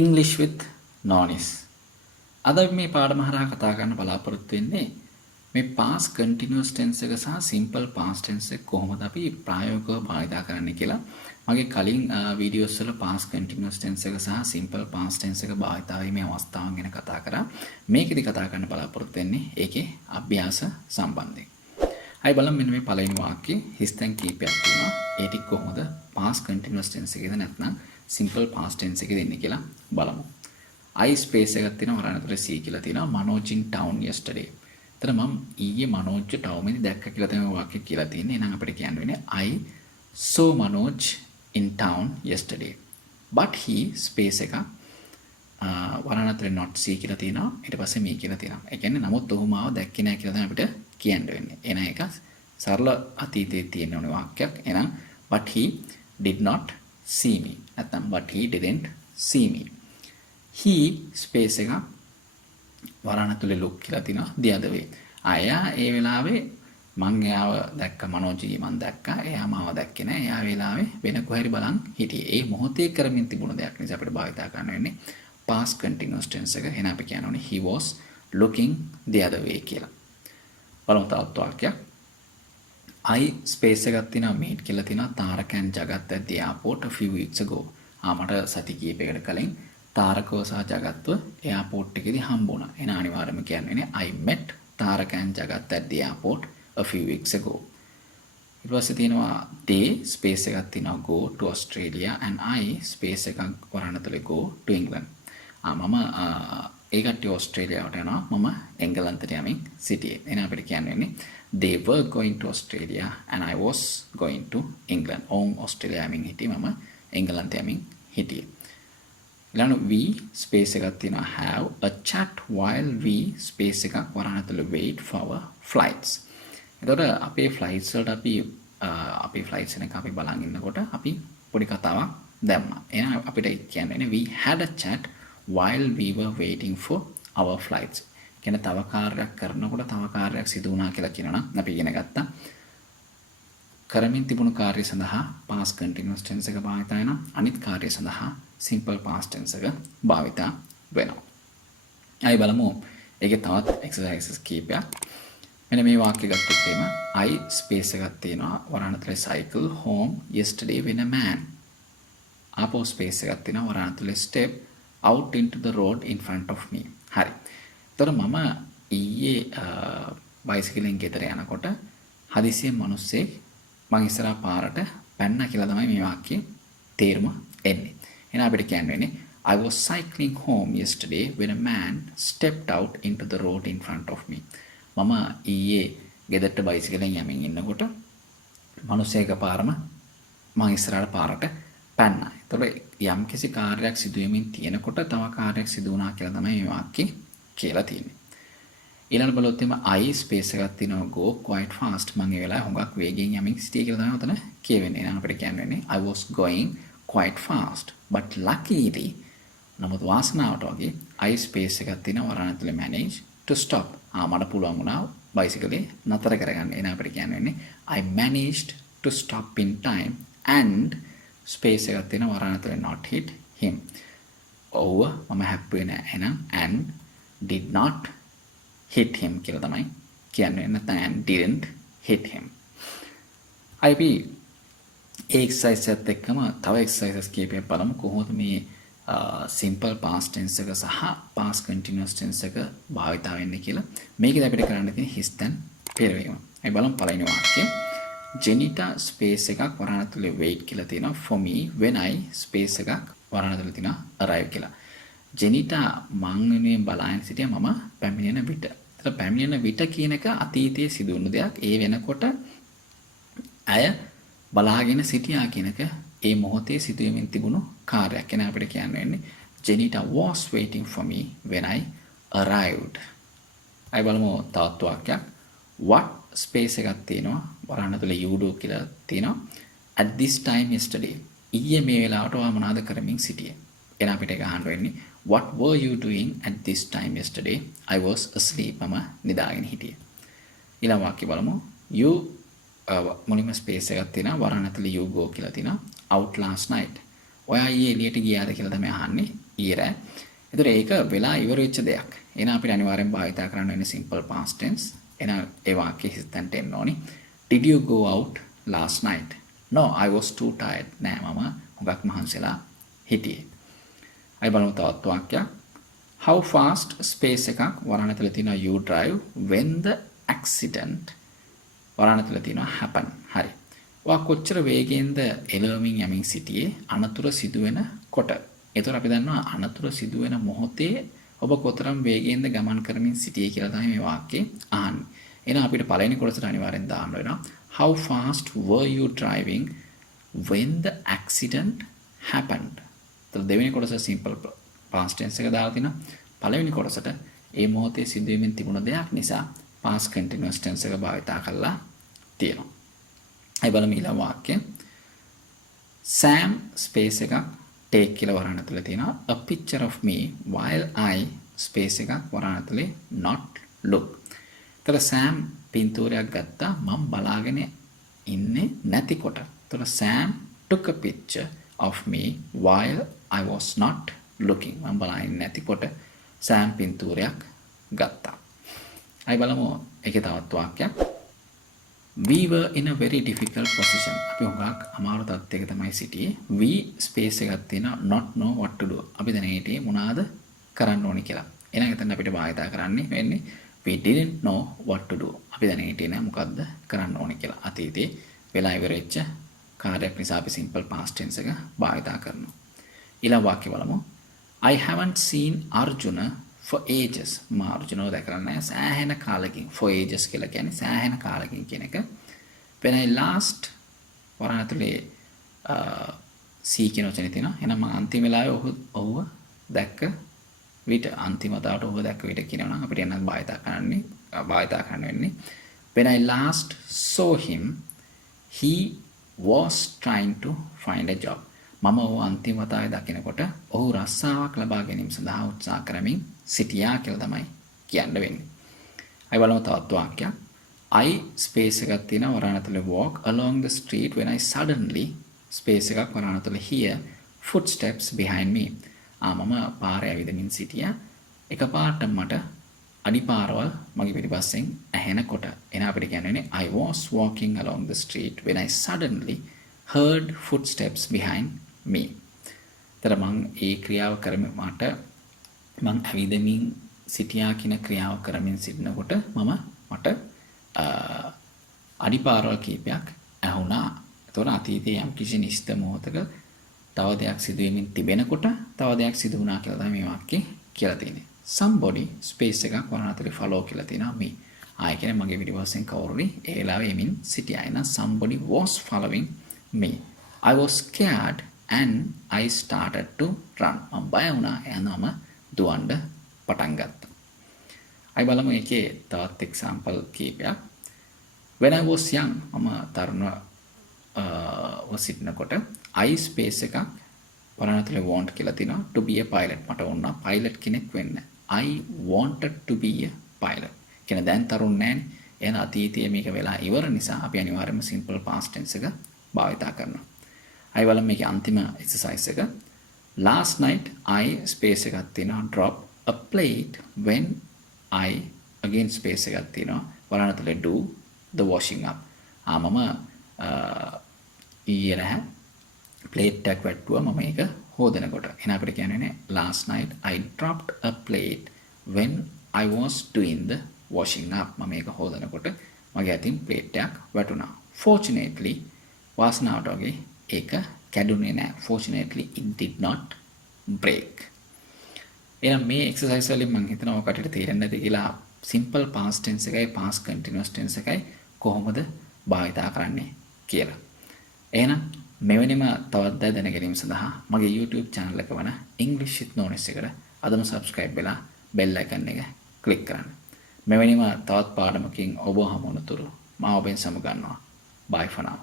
English with nonis. අද මේ පාඩම හරහා කතා කරන්න බලාපොරොත්තු වෙන්නේ මේ past continuous tense එක සහ simple past tense එක කොහොමද අපි ප්‍රායෝගිකව භාවිත කරන්නේ කියලා. මගේ කලින් වීඩියෝස් වල past continuous tense එක සහ simple past tense එක භාවිත වීමේ අවස්ථාවන් ගැන කතා කරා. මේකෙදි කතා කරන්න බලාපොරොත්තු වෙන්නේ ඒකේ අභ්‍යාස සම්බන්ධයෙන්. හරි බලන්න මෙන්න මේ පළවෙනි වාක්‍යයේ හිස් තැන් කීපයක් තියෙනවා. ඒ ටික කොහොමද past continuous tense එකේද නැත්නම් simple past tense එකේද ඉන්නේ කියලා බලමු. I space එකක් තියෙනවා වරණ ඇතුලේ C කියලා තියෙනවා Manoj in town yesterday. එතන මම ඊයේ මනෝජ් ටවුන් එකේ දැක්ක කියලා තමයි වාක්‍යය කියලා තියෙන්නේ. එහෙනම් අපිට කියන්න වෙන්නේ I saw Manoj in town yesterday. But he space එක වරණ ඇතුලේ not C කියලා තියෙනවා. ඊට පස්සේ me කියලා තියෙනවා. ඒ කියන්නේ නමුත් ඔහු මාව දැක්කේ නැහැ කියලා තමයි අපිට කියන්න වෙන්නේ. එන එක සරල අතීතයේ තියෙන ඕනේ වාක්‍යයක්. එහෙනම් but he did not see me. නැත්නම් but he didn't see me. He space එක වරණ ඇතුලේ look කියලා තිනවා the other way. අයා ඒ වෙලාවේ මං එයාව දැක්ක මනෝජී මං දැක්කා. එයා මාව දැක්කේ නැහැ. එයා වෙලාවේ වෙන කොහෙරි බලන් හිටියේ. ඒ මොහොතේ කරමින් තිබුණ දෙයක් නිසා අපිට භාවිත කරන්න වෙන්නේ past continuous tense එක. එහෙනම් අපි කියනෝනේ he was looking the other way කියලා. බලමු තවත් වාක්‍යයක්. I space එකක් තියෙනවා meet කියලා තියෙනවා තාරකයන් Jagath at the airport a few weeks ago. මට සති කිහිපයකට කලින් තාරකව සහ ජගත්ව එයාපෝට් එකේදී හම්බ වුණා. එන අනිවාර්යයෙන්ම කියන්නේ I met තාරකයන් Jagath at the airport a few weeks ago. ඊට පස්සේ තියෙනවා they space එකක් තියෙනවා go to Australia and I space එකක් වරණ ඇතුලේ go to England. මම ඒ කට්ටිය ඕස්ට්‍රේලියාවට යනවා මම එංගලන්තයට යමින් සිටියේ. එහෙනම් අපිට කියන්න වෙන්නේ they were going to Australia and I was going to England. ඔවුන් ඕස්ට්‍රේලියාව යමින් හිටියේ මම එංගලන්තයට යමින් හිටියේ. ඊළඟ we space එකක් තියෙනවා have a chat while we space එකක් වරණ ඇතුලේ wait for our flights. එතකොට අපේ flights වලට අපි flights එක අපි බලන් ඉන්නකොට අපි පොඩි කතාවක් දැම්මා. එහෙනම් අපිට කියන්නේ we had a chat while we were waiting for our flights. කියන්නේ තව කාර්යයක් කරනකොට තව කාර්යයක් සිදු වුණා කියලා කියනවා නම් අපි ඉගෙන ගත්තා. කරමින් තිබුණු කාර්ය සඳහා past continuous tense එක භාවිත වෙනවා. අනිත් කාර්ය සඳහා simple past tense එක භාවිත වෙනවා. අය බලමු. ඒකේ තවත් exercises කීපයක්. මෙන්න මේ වාක්‍ය ගත්තොත් එහෙම I space එකක් තියෙනවා වරණ ඇතුලේ cycle home yesterday with a man. ආපහු space එකක් තියෙනවා වරණ ඇතුලේ step out into the road in front of me. හරි. ඒතර මම ඊයේ බයිසිකලෙන් ගෙදර යනකොට හදිසියෙන් මිනිස්සෙක් මං ඉස්සරහා පාරට පැන්නා කියලා තමයි මේ වාක්‍යයේ තේරුම එන්නේ. එහෙනම් අපිට කියන්න වෙන්නේ I was cycling home yesterday when a man stepped out into the road in front of me. මම ඊයේ ගෙදරට බයිසිකලෙන් යමින් ඉන්නකොට මිනිස්සෙක් පාරම මං ඉස්සරහට පාරට පැන්නා. ඒතකොට යම්කිසි කාර්යයක් සිදු වෙමින් තියෙනකොට තව කාර්යයක් සිදු වුණා කියලා තමයි මේ වාක්‍යය කියලා තියෙන්නේ. ඊළඟ බලොත් එimhe I space එකක් තියෙනවා go quite fast. මම ඒ වෙලාවේ හුඟක් වේගෙන් යමින් සිටියේ කියලා තමයි උතන කියවෙන්නේ. එහෙනම් අපිට කියන්න වෙන්නේ I was going quite fast but luckily නමුත් වාසනාවට වගේ I space එකක් තියෙනවා වරණ ඇතුලේ manage to stop. මට පුළුවන් වුණා බයිසිකලේ නතර කරගන්න. එහෙනම් අපිට කියන්න වෙන්නේ I managed to stop in time and space එකක් තියෙනවා වරණ ඇතුලේ not hit him. ඔව් මම හැප්පුවේ නෑ. එහෙනම් and did not hit him කියලා තමයි කියන්නේ. නැත්නම් and didn't hit him. IP exercise එකත් එක්කම තව exercises කීපයක් බලමු කොහොමද මේ simple past tense එක සහ past continuous tense එක භාවිත වෙන්නේ කියලා. මේකද අපිට කරන්න තියෙන හිස් තැන් පෙරවීම. අපි බලමු පළවෙනි වාක්‍යය. Janita space එකක් වරණ ඇතුලේ wait කියලා තියෙනවා for me when I space එකක් වරණ ඇතුලේ තියෙනවා arrive කියලා. Janita මං වෙනුවෙන් බලාගෙන සිටියා මම පැමිණෙන විට. ඒතර පැමිණෙන විට කියන එක අතීතයේ සිදු වුණු දෙයක්. ඒ වෙනකොට අය බලාගෙන සිටියා කියන එක ඒ මොහොතේ සිදුවෙමින් තිබුණු කාර්යයක්. එන අපිට කියන්න වෙන්නේ Janita was waiting for me when I arrived. අය බලමු තවත් වාක්‍යයක්. What space එකක් තියෙනවා වරණ ඇතුලේ you do කියලා තියෙනවා at this time yesterday. ඊයේ මේ වෙලාවට ඔයා මොනවද කරමින් සිටියේ? එන අපිට ඒක අහන්න වෙන්නේ what were you doing at this time yesterday? I was asleep. මම නිදාගෙන හිටියේ. ඊළඟ වාක්‍ය බලමු. You මුලින්ම space එකක් තියෙනවා වරණ ඇතුලේ you go කියලා තියෙනවා out last night. ඔයා ඊයේ එළියට ගියාද කියලා තමයි අහන්නේ. ඊයේ. ඒතර ඒක වෙලා ඉවර වෙච්ච දෙයක්. එහෙනම් අපිට අනිවාර්යෙන් භාවිතා කරන්න වෙන්නේ simple past tense. එහෙනම් ඒ වාක්‍යය හිතන්ට එන්න ඕනි. Did you go out last night? No, I was too tired. නෑ මම හුඟක් මහන්සිලා හිටියේ. අය බලමු තවත් වාක්‍යයක්. How fast space එකක් වරණ ඇතුලේ තියෙනවා you drive when the accident වරණ ඇතුලේ තියෙනවා happen. හරි. ඔයා කොච්චර වේගයෙන්ද එළවමින් යමින් සිටියේ අනතුර සිදුවෙන කොට. ඒතර අපි දන්නවා අනතුර සිදුවෙන මොහොතේ ඔබ කොතරම් වේගයෙන්ද ගමන් කරමින් සිටියේ කියලා තමයි මේ වාක්‍යය අහන්නේ. එහෙනම් අපිට පළවෙනි කොටසට අනිවාර්යෙන් දාන්න වෙනවා how fast were you driving when the accident happened. ඒතර දෙවෙනි කොටස simple past tense එක දාලා තිනවා. පළවෙනි කොටසට ඒ මොහොතේ සිදුවීමෙන් තිබුණ දෙයක් නිසා past continuous tense එක භාවිතා කරලා තියෙනවා. අය බලමු ඊළඟ වාක්‍යය. Sam space එකක් take කියලා වරණ ඇතුලේ තියෙනවා a picture of me while I space එකක් වරණ ඇතුලේ not look. ඒතර Sam පින්තූරයක් ගත්තා මම බලාගෙන ඉන්නේ නැතිකොට. ඒතර Sam took a picture of me while I was not looking. මම බලාගෙන නැතිකොට Sam පින්තූරයක් ගත්තා. අය බලමු ඒකේ තවත් වාක්‍යයක්. We were in a very difficult position. අපි හුඟක් අමාරු තත්ත්වයක තමයි සිටියේ. We space එකක් තියෙනවා not know what to do. අපි දැන් හිටියේ මොනවාද කරන්න ඕනි කියලා. එහෙනම් එතන අපිට භාවිතා කරන්නේ වෙන්නේ we didn't know what to do. අපි දැන් හිටියේ නෑ මොකද්ද කරන්න ඕනි කියලා. අතීතේ වෙලා ඉවර වෙච්ච කාර්යයක් නිසා අපි simple past tense එක භාවිතා කරනවා. ඊළඟ වාක්‍ය බලමු. I haven't seen Arjuna for ages. මම අර්ජුනව දැකලා නැහැ සෑහෙන කාලෙකින්. For ages කියලා කියන්නේ සෑහෙන කාලෙකින් කියන එක. when I last වරණ ඇතුලේ see කියන වචනේ තියෙනවා. එහෙනම් මම අන්තිම වෙලාවේ ඔහුව දැක්ක විට අන්තිම දාට ඔහුව දැක්ක විට කියනවා නම් අපිට එන්නත් භාවිතා කරන්න වෙන්නේ when I last saw him he was trying to find a job. මම ඔහු අන්තිම වතාවේ දකිනකොට ඔහු රස්සාවක් ලබා ගැනීම සඳහා උත්සාහ කරමින් සිටියා කියලා තමයි කියන්න වෙන්නේ. අය බලමු තවත් වාක්‍යයක්. I space එකක් තියෙනවා වරණ ඇතුලේ walk along the street when I suddenly space එකක් වරණ ඇතුලේ hear footsteps behind me. මම පාරේ ඇවිදමින් සිටියා. එකපාරට මට අඩිපාරවල් මගේ පිටිපස්සෙන් ඇහෙනකොට එන අපිට කියන්නේ I was walking along the street when I suddenly heard footsteps behind me. තර මං ඒ ක්‍රියාව කරමින් මං ඇවිදමින් සිටියා කියන ක්‍රියාව කරමින් සිටිනකොට මට අඩිපාරවල් කීපයක් ඇහුණා. එතකොට අතීතයේ යම් කිසි නිශ්චිත මොහොතක තව දෙයක් සිදු වෙමින් තිබෙනකොට තව දෙයක් සිදු වුණා කියලා තමයි මේ වාක්‍යය කියලා තියෙන්නේ. somebody space එකක් වරණ ඇතුලේ follow කියලා තියෙනවා me. ආයෙ කියන්නේ මගේ පිටිපස්සෙන් කවුරුරි ඒ වෙලාවේ එමින් සිටියා. එන somebody was following me. I was scared and I started to run. මම බය වුණා එනම දුවන්න පටන් ගත්තා. අය බලමු ඒකේ තවත් example කීපයක්. when I was young මම තරුණ සිටිනකොට I space එකක් වරණ ඇතුලේ want කියලා තිනවා to be a pilot. මට ඕන pilot කෙනෙක් වෙන්න. I wanted to be a pilot. කියන දැන් තරුණ නෑනේ. එහෙනම් අතීතයේ මේක වෙලා ඉවර නිසා අපි අනිවාර්යයෙන්ම simple past tense එක භාවිතා කරනවා. අය බලමු මේකේ අන්තිම exercise එක. last night I space එකක් තියෙනවා drop a plate when I again space එකක් තියෙනවා වරණ ඇතුලේ do the washing up. මම ඊයේ නැහැ plate එකක් වැට්ටුවා මම ඒක හොදනකොට. එහෙනම් අපිට කියන්නේ last night I dropped a plate when I was doing the washing up. මම ඒක හොදනකොට මගේ අතින් plate එකක් වැටුණා. fortunately වාසනාවට වගේ ඒක කැඩුනේ නැහැ. fortunately it did not break. එහෙනම් මේ exercise වලින් මම හිතනවා ඔකට තේරෙන්නේ නැති කියලා simple past tense එකයි past continuous tense එකයි කොහොමද භාවිතා කරන්නේ කියලා. එහෙනම් මෙවැනිම තවත් දෑ දැන ගැනීම සඳහා මගේ YouTube channel එක වන English with Nonis එකට අදම subscribe වෙලා bell icon එක click කරන්න. මෙවැනිම තවත් පාඩමකින් ඔබ හමු වනතුරු මම ඔබෙන් සමු ගන්නවා. Bye for now.